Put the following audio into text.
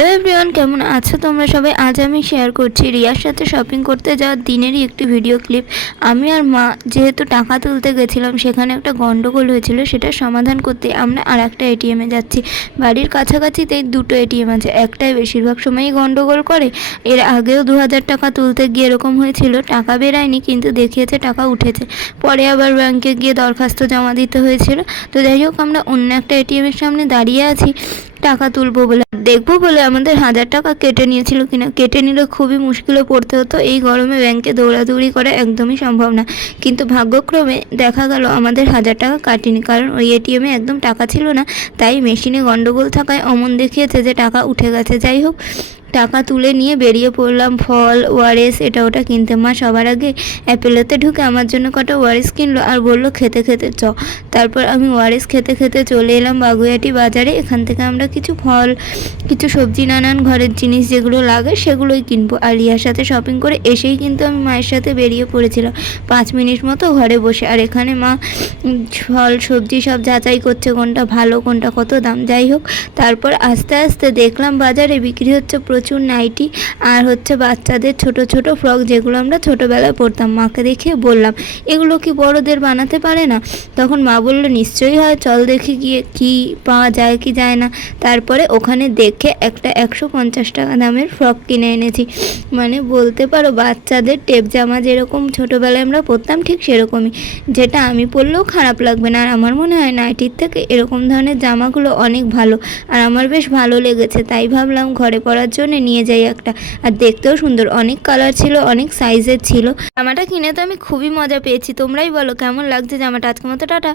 Hello everyone, কেমন আছো তোমরা সবাই? আজ আমি শেয়ার করছি রিয়ার সাথে শপিং করতে যাওয়ার দিনেরই একটি ভিডিও ক্লিপ। আমি আর মা যেহেতু টাকা তুলতে গেছিলাম, সেখানে একটা গন্ডগোল হয়েছিল, সেটা সমাধান করতে আমরা আর একটা এটিএমে যাচ্ছি। বাড়ির কাছাকাছিতেই দুটো এটিএম আছে, একটাই বেশিরভাগ সময়ই গন্ডগোল করে। এর আগেও 2000 টাকা তুলতে গিয়ে এরকম হয়েছিল, টাকা বেরায়নি কিন্তু দেখিয়েছে টাকা উঠেছে। পরে আবার ব্যাংকে গিয়ে দরখাস্ত জমা দিতে হয়েছিল। তো যাই হোক, আমরা অন্য একটা এটিএমের সামনে দাঁড়িয়ে আছি টাকা তুলবো বলে, দেখবো বলে। আমাদের 1000 টাকা কেটে নিয়েছিল কিনা, কেটে নিলে খুবই মুশকিলে পড়তে হতো। এই গরমে ব্যাংকে দৌড়াদৌড়ি করা একদমই সম্ভব না। কিন্তু ভাগ্যক্রমে দেখা গেল আমাদের 1000 টাকা কাটেনি, কারণ ওই এটিএমে একদম টাকা ছিল না। তাই মেশিনে গন্ডগোল থাকায় অমন দেখিয়েছে যে টাকা উঠে গেছে। যাই হোক, টাকা তুলে নিয়ে বেরিয়ে পড়লাম ফল, ওআরএস এটা ওটা কিনতে। মা সবার আগে অ্যাপেলোতে ঢুকে আমার জন্য কটা ওআরএস কিনলো আর বললো খেতে খেতে চ। তারপর আমি ওআরএস খেতে খেতে চলে এলাম বাগুইআটি বাজারে। এখান থেকে আমরা কিছু ফল, কিছু সবজি, নানান ঘরের জিনিস যেগুলো লাগে সেগুলোই কিনবো। আর রিয়ার সাথে শপিং করে এসেই কিন্তু আমি মায়ের সাথে বেরিয়ে পড়েছিলাম 5 মিনিট মতো ঘরে বসে। আর এখানে মা ফল সবজি সব যাচাই করছে, কোনটা ভালো কোনটা কত দাম। যাই হোক, তারপর আস্তে আস্তে দেখলাম বাজারে বিক্রি হচ্ছে প্রচুর নাইটি আর হচ্ছে বাচ্চাদের ছোট ছোট ফ্রক, যেগুলো আমরা ছোটোবেলায় পরতাম। মাকে দেখে বললাম, এগুলো কি বড়দের বানাতে পারে না? তখন মা বললো, নিশ্চয়ই হয়, চল দেখি গিয়ে কি পাওয়া যায় কি যায় না। তারপরে ওখানে দেখে একটা 150 টাকা দামের ফ্রক কিনে এনেছি। মানে বলতে পারো বাচ্চাদের টেপ জামা যেরকম ছোটোবেলায় আমরা পরতাম, ঠিক সেরকমই, যেটা আমি পরলেও খারাপ লাগবে না। আর আমার মনে হয় নাইটির থেকে এরকম ধরনের জামাগুলো অনেক ভালো, আর আমার বেশ ভালো লেগেছে। তাই ভাবলাম ঘরে পরার জন্য নিয়ে যাই একটা। আর দেখতেও সুন্দর, অনেক কালার ছিল, অনেক সাইজের ছিল। জামাটা কিনে তো আমি খুবই মজা পেয়েছি। তোমরাই বলো কেমন লাগছে জামাটা। আজকের মতো টাটা।